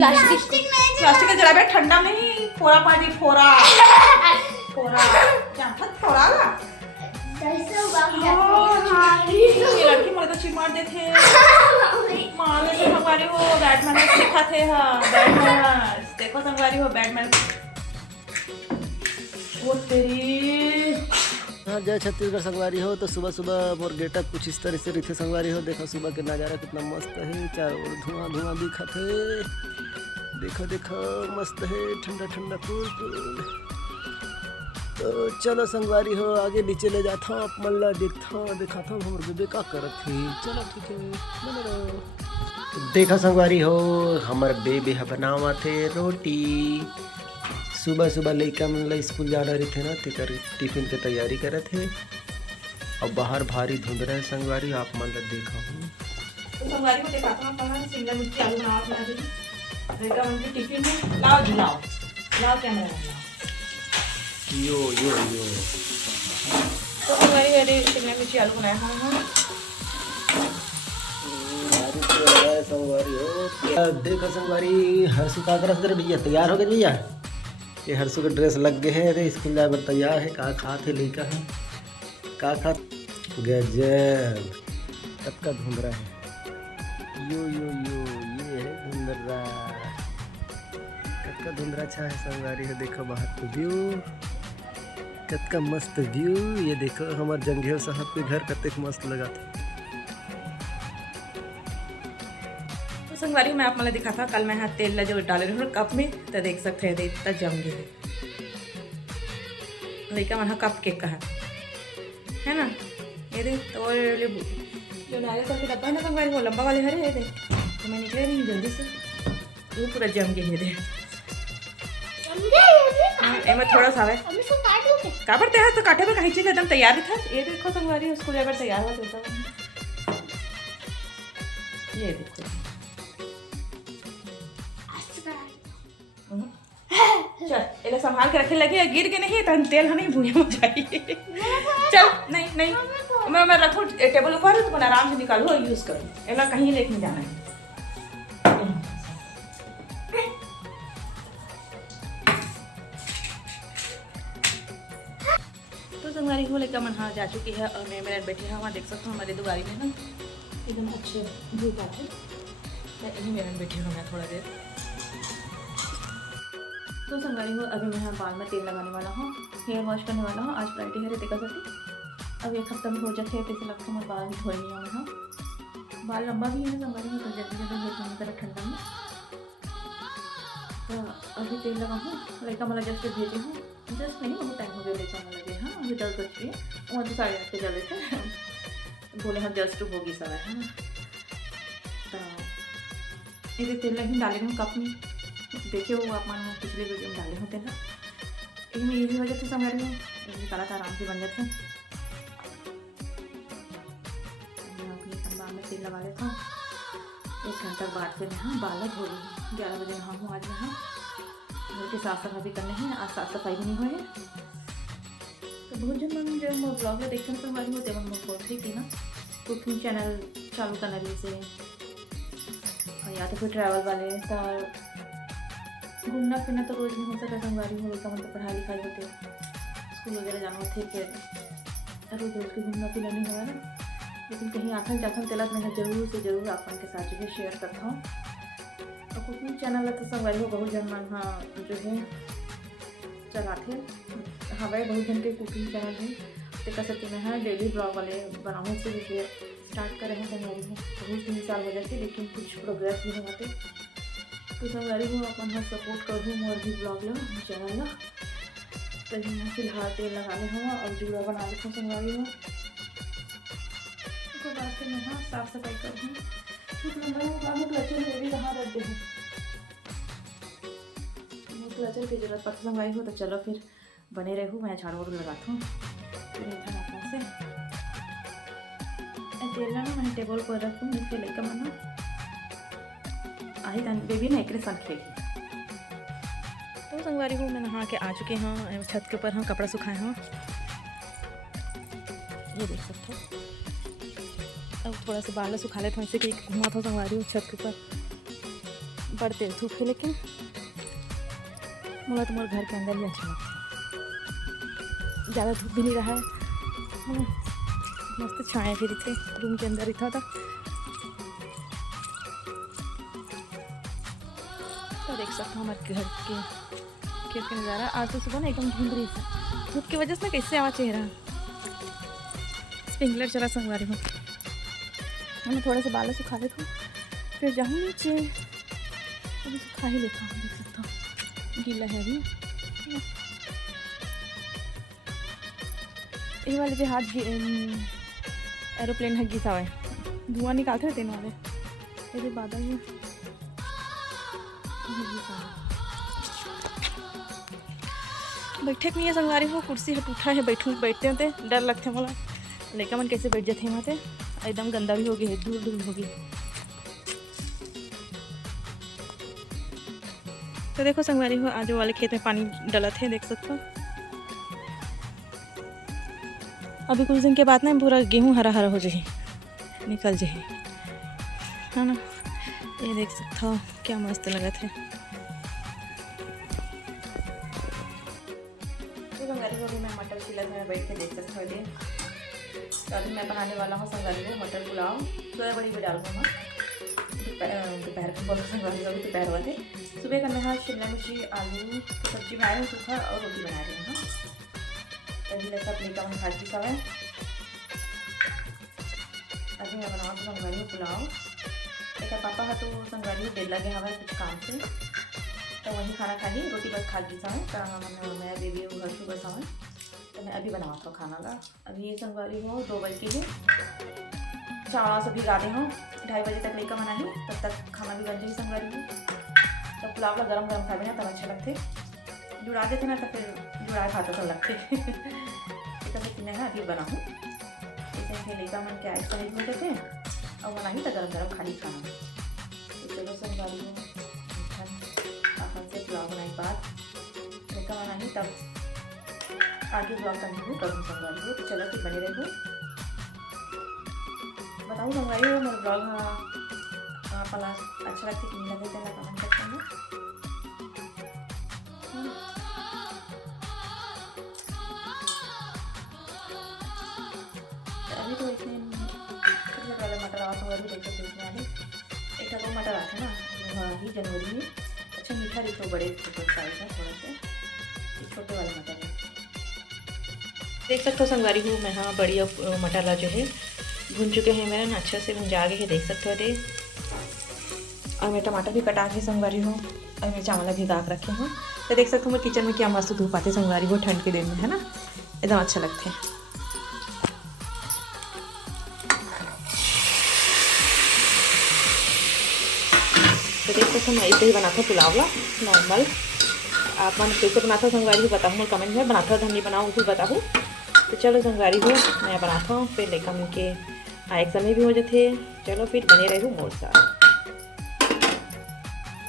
Plastic का जला ठंडा में ही फोड़ा पानी फोड़ा क्या फोड़ा ये लड़की मर तो चिमार दे थे माले से हमारी वो बैटमैन सीखा थे। हाँ बैटमैन देखो संगवारी हो बैटमैन वो तेरी। हाँ जय छत्तीसगढ़ संगवारी हो। तो सुबह सुबह मोर गेटअप कुछ इस तरह से रिथे संगवारी हो। देखो सुबह के नज़ारा कितना मस्त है, चारों ओर धुआं धुआं दिखत है। देखो देखो मस्त है, ठंडा ठंडा कूल कूल। तो चलो संगवारी हो आगे नीचे ले जाता हूँ, आप मल्ला देखता हूँ दिखाता हूँ हमर बेबे का करत है। चलो ठीक है बने रहो। देखा संगवारी हो हमर बेबे ह बनावा थे रोटी। सुबह सुबह लइका मन ला स्कूल जाना रही ना तेकर टिफिन के तैयारी करे थे। और बाहर भारी धुंध रहे संगवारी, आप मन ला देखा हूँ। तो संगवारी को दिखाता हूँ कहाँ शिमला मिर्ची आलू बनावा बना दे लड़का मन के टिफिन में। लाओ लाओ लाओ कैमरा लाओ यो यो यो। तो संगवारी अरे शिमला मिर्ची आलू बनाया हूँ। संगवारी हो देखो संगवारी हर्षु का करत करे भैया तैयार हो गए भैया। ये हर्षु के ड्रेस लग गए हैं, अरे स्कूल जाए बर तैयार है। का खात है लड़का है का खात गजब कब का घूम रहा है। यो यो यो ये है धुंधरा कब का धुंधरा। अच्छा है संगवारी है। देखो बाहर को व्यू कब का मस्त व्यू। ये देखो हमारे जंगेल साहब के घर कतेक मस्त लगा था। संगवारी मैं आप मतलब दिखा था कल मैं यहाँ तेल ला जो डाले रहे कप में तो देख सकते हैं इतना जम गए लड़का मन कप केक का है ना। ये देख तो जो नारियल का डब्बा है ना संगवारी वो लंबा वाले हरे ये देख तो मैं निकले नहीं जल्दी से वो पूरा जम गए। ये देख मैं थोड़ा सा है का पड़ते हैं तो काटे में कहीं चीज एकदम तैयार ही था। ये देखो संगवारी उसको अगर तैयार हुआ तो ये देखो चल इला संभाल के रखे लगे गिर के नहीं तो तेल हमें भूया हो जाएगी। चल नहीं नहीं मैं रखूँ टेबल ऊपर तो मैं आराम से निकालू और यूज़ करूँ। इला कहीं लेके नहीं जाना है। तो संगवारी हो लेकर मन हाँ जा चुकी है और मैं मेरे बैठे हैं वहाँ देख सकता हूँ हमारे दो गाड़ी में ना एकदम अच्छे धूप आते मैं यहीं मेरे बैठी हूँ मैं थोड़ा देर। तो संगवारी हो अभी मैं बाल में तेल लगाने वाला हूँ, हेयर वॉश करने वाला हूँ। आज फ्राइडे है रितिका सती अब एक हफ्ता में हो जाते हैं तो लगता है मैं बाल भी धोई नहीं हूँ। यहाँ बाल लंबा भी है संगवारी में तो जल्दी जल्दी हो जाने तरह ठंडा में। तो अभी तेल लगा हूँ लड़का मला जस्ट भेजे हूँ जस्ट नहीं बहुत टाइम हो गया लड़का मला लगे। हाँ अभी 10 बज गए वहाँ तो 8:30 पे चले थे बोले हाँ जस्ट होगी सारा है ना। तो ये तेल लगी डाले हूँ कप में देखिए वो आप मान पिछले वीडियो में डाले होते ना इनमें यही वजह से संगवारी में निकाला था आराम से बन जाते हैं। बाल में तेल लगा लेता हूँ 1 घंटा बाद फिर यहाँ बाल धो ली 11 बजे नहा हूँ। आज यहाँ घर की साफ सफाई भी करने हैं, आज साफ सफाई भी नहीं हुई है। तो बहुत जन मन जो ब्लॉग में देखते हैं संगवारी होते हैं मन बोलते कि ना कुकिंग चैनल चालू करना से या तो फिर ट्रैवल वाले तो घूमना फिरना तो रोज़ नहीं हो सकता संगवारी हो तो मतलब पढ़ाई लिखाई होते स्कूल वगैरह जाना होते फिर रोज रोज के घूमना फिरना नहीं होगा ना। लेकिन कहीं आखन जाखन तेलत मैं जरूर से जरूर आपन के साथ जो है शेयर करता हूँ। और कुकिंग चैनल है तो संगवारी हो बहुत जन मन हाँ जो है चलाते हवाए बहुत जन के कुकिंग चैनल है तो कह सकते मैं हाँ डेली ब्लॉग वाले बनाऊँ से भी स्टार्ट कर रहे हैं संगवारी में बहुत 3 साल हो जाते लेकिन कुछ प्रोग्रेस भी नहीं होते। तो संगवारी को अपन हाँ सपोर्ट कर दूँ और भी ब्लॉग लो चैनल ला तो मैं फिलहाल तेल लगा ले हूँ और जूड़ा बना लेता हूँ संगवारी में। उसके बाद फिर मैं हाँ साफ सफाई कर दूँ क्योंकि क्लचर में भी कहाँ रख दे क्लचर की जरूरत पड़ती संगवारी हो। तो चलो फिर बने रहूँ मैं झाड़ू वाड़ू लगाता हूँ से तेल ना मैंने टेबल पर रखूँ इसके लेकर मना आई बेबी ना एक साथ खेली। तो संगवारी हूँ मैं नहा के आ चुके हैं छत के ऊपर हाँ कपड़ा सुखाए हैं ये देख सकते हो। अब थोड़ा सा बाल सुखा लेते हैं ऐसे कि घुमा था संगवारी हूँ छत के ऊपर बड़ तेज धूप है, लेकिन मोला तुम्हारे घर के अंदर ही अच्छा लगता है। ज़्यादा धूप भी नहीं रहा है, मस्त छाए फिर थे रूम के अंदर ही था। तो देख सकता हूँ हमारे घर के खेत का नज़ारा। आज तो सुबह ना एकदम धुंधली सा, धूप की वजह से ना कैसे आवा चेहरा। स्प्रिंकलर चला संगवारी हूँ, मैं थोड़ा सा बाल सुखा लेता हूँ, फिर जाऊँ नीचे। अभी सुखा ही लेता हूँ, देख सकता हूँ गीला है अभी। ये वाले जो हाथ एरोप्लेन है गीसा हुआ है, धुआं निकालते रहते हैं वाले, ये बादल है। बैठे नहीं है संगवारी हो, कुर्सी है टूटा है, बैठते होते डर लगते मोला। लड़का मन कैसे बैठ जाते वहाँ पे, एकदम गंदा भी हो गई है, धूल धूल हो गई। तो देखो संगवारी हो, आजू वाले खेत में पानी डलत है, देख सकते हो। अभी कुछ दिन के बाद ना पूरा गेहूँ हरा हरा हो जाए, निकल जाए, है ना। ये देख सकते हो क्या मस्त लगत है। तो संगवारी हो, अभी मैं मटर छिलत में बैठ के देख सकते हो। तो अभी मैं बनाने वाला हूँ संगवारी हो मटर पुलाव। सोया बड़ी भी डालूंगा मैं दोपहर को, बोलो संगवारी हो, दोपहर वाले। सुबह का मैं शिमला मिर्ची आलू की सब्जी बना रही हूँ, सूखा, और रोटी बना रही हूँ। अभी सब लेकर हम भाजी सब है। अभी मैं बनाऊँ तो संगवारी हो पुलाव। एक पापा है तो संगवारी हो डेढ़ लगे हवा कुछ काम से, तो वही खाना खाई, रोटी बस खा दी समय। तो मैं बेबी घर सुबह समय, तो मैं अभी बनावा था खाना का। अभी ये संगवारी हो 2 बज के ही चावल से भिगा दे हूँ, 2:30 बजे तक लेकर बनाई, तब तक खाना भी बन जाएगी संगवारी हो। तो पुलाव का गरम गरम खाए ना तब अच्छा लगते, जुड़ा देते ना तो फिर जुड़ा खाता तो लगते। तो मैं है अभी बनाऊँ, इसे फिर लेकर मन क्या ऐसा नहीं होते थे, और बनाई तो गरम गरम खाली खाना। तो चलो संगवारी हो अपन से पुलाव बनाई बात लेकर बनाई, तब आगे ब्लॉग कंटिन्यू करूँ संगवारी हो। तो चलो फिर बने रहो, बताऊँ संगवारी हो मेरा ब्लॉग आपला अच्छा लगता है कि नहीं लगे, तेना कमेंट करते हैं। अभी तो इसमें छोटे वाले मटर आते हैं, देख सकते इसमें आने एक 2 मटर आते हैं ना, अभी जनवरी में। अच्छा मीठा दिखो, बड़े छोटे साइज है, थोड़ा से छोटे वाले मटर है, देख सकते हो संगवारी हो। मैं हाँ बड़ी मटर जो है भून चुके हैं मेरा ना, अच्छे से भुंजा गए हैं, देख सकते हो दे। और मैं टमाटर भी कटा के संगवारी हो, और मैं चावल भी भिगा के रखे हूँ। तो देख सकते हो मैं किचन में क्या मस्त धूप आते संगवारी हो, ठंड के दिन में, है ना, एकदम अच्छा लगते हैं। तो देख सकते मैं ऐसे ही बनाता पुलाव ला नॉर्मल। आप मन कैसे बनाता संगवारी हो बताऊँ कमेंट में, बनाता धनी बनाऊँ उसको बताऊँ। तो चलो संगवारी हो मैं बनाता हूँ, फिर लेकर मन के एक समय भी हो जाते। चलो फिर बने रहो मोर साथ।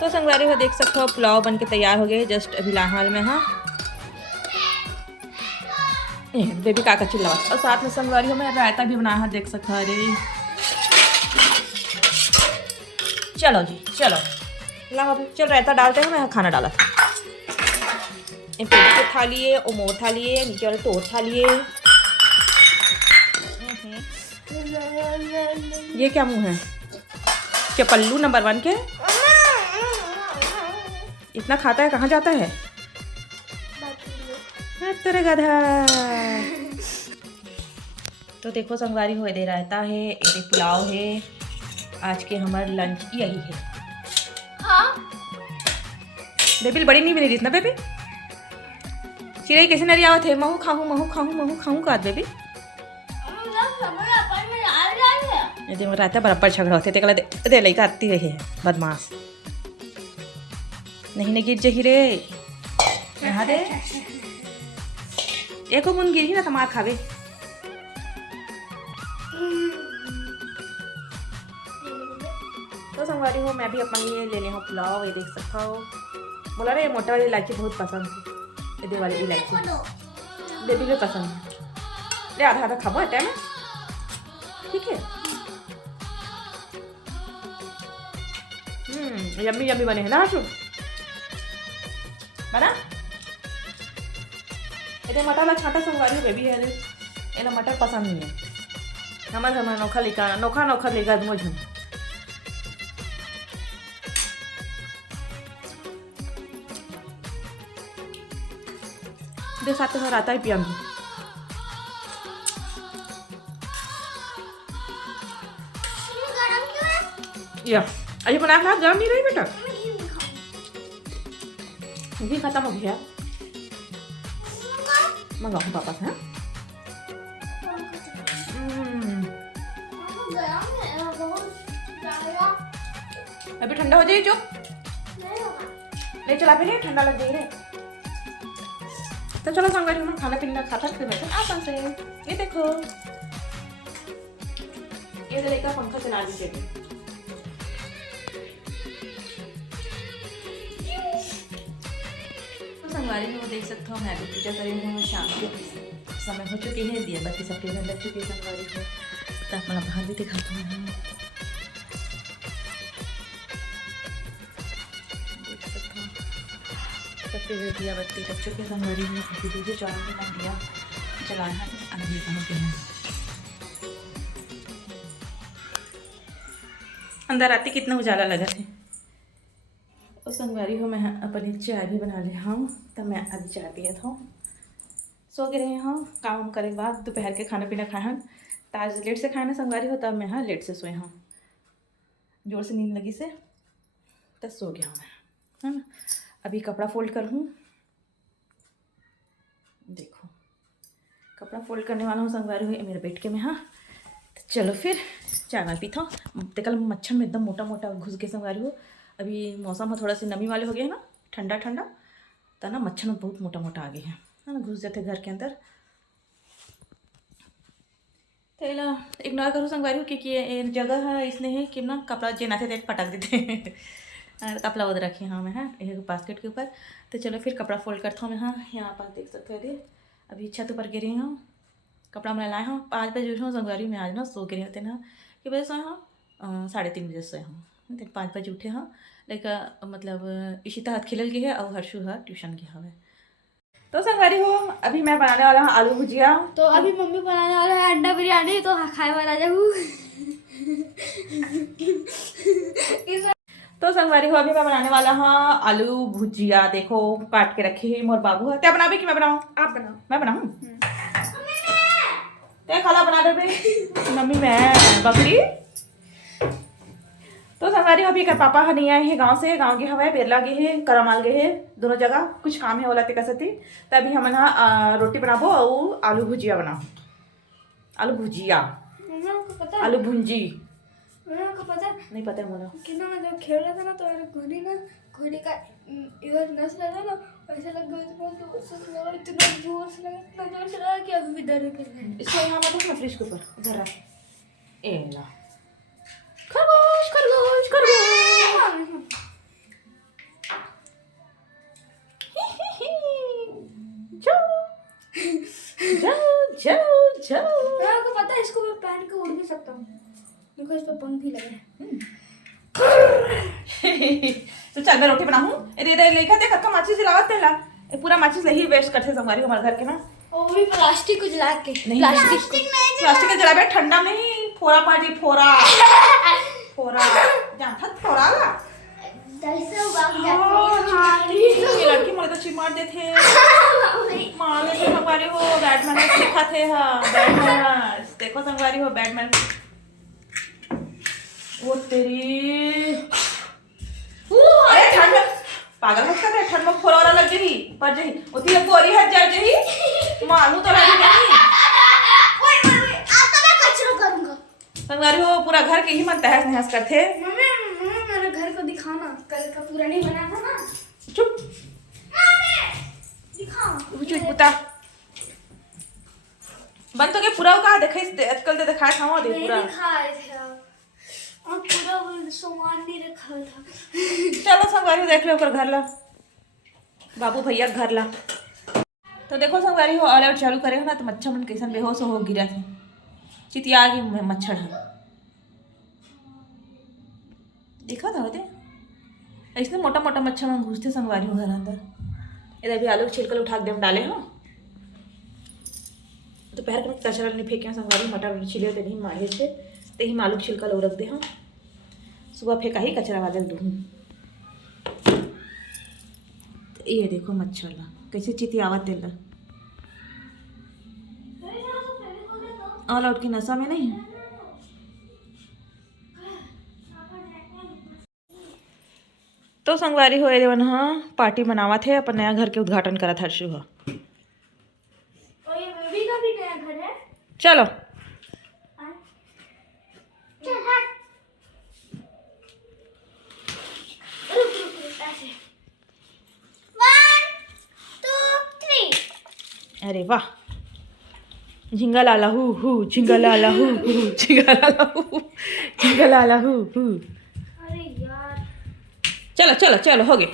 तो संगवारी हो देख सकते हो पुलाव बन के तैयार हो गए जस्ट अभी लाहौल में। हाँ बेबी काका चिल्ला, और साथ में संगवारी हो मैं रायता भी बनाया है, देख सकते हो। अरे चलो जी चलो ला, चल रायता डालते हैं। मैं खाना डाला पेट खा लिए, मोर खा लिए, नीचे वाले तोड़ खा लिए। ये क्या मुंह है, चपल्लू नंबर 1 के, इतना खाता है, कहाँ जाता है तेरे गधा। तो देखो संगवारी हो, दे रायता है, ये पुलाव है, आज के हमारे लंच यही है। बेबी बड़ी नहीं मिली इतना, बेबी चिड़ै कैसे नहीं आवत है, महू खाऊं महू खाऊं महू खाऊं का बेबी। यदि मैं रायता बराबर झगड़ा होते ते कला दे लइका आती रही बदमाश, नहीं गिर जही रे यहाँ दे, एको बुन गिरी ना तमार खावे। तो संगवारी हो मैं भी अपन लिए ले लिया हूँ पुलाव, ये देख सकता हो। बोला रे मोटा वाली इलायची बहुत पसंद है, ये वाली इलायची बेबी को पसंद है। ले आधा आधा खाबो है में, ठीक है। यम्मी यम्मी बने हैं ना आशु बना ये मटर ला छाटा संगवारी बेबी है ये मटर पसंद नहीं है हमारे घर में नोखा लेकर नोखा लेकर मुझे दे साथ में आता है पिया या अरे बना खा गर्म नहीं रही बेटा घी खत्म हो गया मंगाऊँ पापा से अभी ठंडा हो जाए चुप नहीं चला फिर ठंडा लग जाएगा तो चलो संगवारी हम खाना पीना खा सकते बैठे आसान से ये देखो ये देखा पंखा चला दीजिए संगवारी में वो देख सकते हो मैं भी पूजा कर रही हूँ शाम के समय हो चुकी है दिया बत्ती सबके घर लग चुकी है संगवारी को तो अपना बाहर भी दिखाता हूँ देख सकते हो सबके घर दिया बत्ती लग चुकी है संगवारी में दीदी चावल में बन दिया चलाना है अभी कहाँ पे है अंदर आते कितना उजाला लगा थे और संगवारी हो मैं अपनी चाय भी बना लिया हूँ तब मैं अभी चाय पिया था सो के रहे हाँ काम करे के बाद दोपहर के खाना पीना खाए हैं ताज लेट से खाए ना संगवारी हो तब मैं हाँ लेट से सोए हाँ जोर से नींद लगी से तब सो गया मैं है ना अभी कपड़ा फोल्ड कर हूँ देखो कपड़ा फोल्ड करने वाला हूँ संगवारी हुई मेरे बेट के में हाँ तो चलो फिर चाय वाय पीता तो कल मच्छर में एकदम मोटा मोटा घुस के संगवारी हो अभी मौसम थोड़ा सा नमी वाले हो गए हैं ना ठंडा ठंडा तो ना मच्छर में बहुत मोटा मोटा आ गए हैं है ना घुस जाते घर के अंदर तो इग्नोर करूँ संगवारी क्योंकि ये जगह है इसने है कि ना कपड़ा जेना थे पटक देते कपड़ा उधर रखे हाँ मैं हाँ एक बास्केट के ऊपर तो चलो फिर कपड़ा फोल्ड करता हूँ मैं हाँ यहाँ पर देख सकते हो अभी छत ऊपर गिरी हूँ कपड़ा मैं लाए हूँ 5 बजे उठा हूँ संगवारी में आज ना सो गिरे होते ना कि बजे सोए हाँ 3:30 बजे सोए हूँ 5 बजे उठे हाँ लाइक मतलब इशिता हाथ खिलल गई है और हर्षु है ट्यूशन गया हुआ है तो संगवारी हो अभी मैं बनाने वाला हूँ आलू भुजिया तो अभी मम्मी बनाने वाला है अंडा बिरयानी तो खाए वाला जाऊँ तो संगवारी हो अभी मैं बनाने वाला हूँ आलू भुजिया देखो काट के रखी है मोर बाबू है क्या बनाबे कि मैं बनाऊँ आप बनाओ मैं बनाऊँ ते खाला बना दे मम्मी मैं बकरी तो संगवारी अभी कर पापा नहीं आए हैं गांव से गांव के हवा बेरला गए हैं करमाल गए हैं दोनों जगह कुछ काम है ओला ते कसती तभी हम ना रोटी बनाबो और आलू भुजिया बनाओ आलू भुजिया आलू भुंजी को पता नहीं पता है मुझे कि ना मैं जब खेल रहा था ना तो घोड़ी का इधर नस लगा ना ऐसा लग गया तो उससे लगा इतना जोर से लगा कि अभी भी दर्द कर रहा है इसको यहाँ मत रखना फ्रिज के ऊपर इधर रख ए ला खरगोश खरगोश खरगोश जाओ जाओ जाओ जाओ आपको पता है इसको मैं पहन के उड़ भी सकता हूँ देखो इस पर पंख भी लगे तो चल मैं रोटी बनाऊं रे रे लेकर देख का माचिस जलावत तेला ए पूरा माचिस यही वेस्ट करते हमारे हमारे घर के ना और वो भी प्लास्टिक को जला के प्लास्टिक का जलावे ठंडा में ही फोड़ा पाजी फोड़ा फोड़ा जान था फोड़ा ला जैसे उबाल जाती है ये लड़की मुझे तो चिमार देते माले से संगवारी हो बैटमैन सीखा थे हाँ बैटमैन देखो संगवारी हो बैटमैन वो तेरी अरे ठंड पागल मत कर ठंड में फोरा लग जही पर जही उती गोरी हट जा जही मानू तो लगी नहीं ओए आज तो मैं कचरा करूंगा संगवारी हो पूरा घर के ही मन तहस नहस करते मम्मी मेरे घर को दिखाना कल का पूरा नहीं बना था ना चुप दिखाओ चुप पुता बन तो के पूरा का देखै कल दे दिखाया था दे पूरा दिखाए थे और पूरा सामान नहीं रखा था चलो संगवारी देख लो ऊपर घर ला बाबू भैया घर ला तो देखो संगवारी हो ऑल आउट चालू करे हो ना तो मच्छर मन कैसन बेहोश हो गिरा थे चितिया गई मच्छर है देखा था होते ऐसे मोटा मोटा मच्छर में घुसते संगवारी हूँ घर अंदर। इधर भी आलू छिलकर उठा के हम डाले हो। दोपहर के कचरा नहीं फेंके संगवारी, मटर छिले तो नहीं मारे छे ते ही आलू छिलकर रख दे हम। सुबह फेंका ही कचरा वाले दूँ। ये देखो मच्छर ला कैसे चितियावत दिल ऑल आउट की नशा में नहीं। तो संगवारी होए देवन हाँ पार्टी मनावा थे, अपन नया घर के उद्घाटन करा था हर्षु। और ये बेबी का भी नया घर है। चलो चल हट। रुक रुक रुक ऐसे 1 2 3। अरे वाह, झिंगा लाला हु झिंगा लाला हु झिंगा लाला हु झिंगा लाला हु। अरे यार चलो चलो चलो हो गए।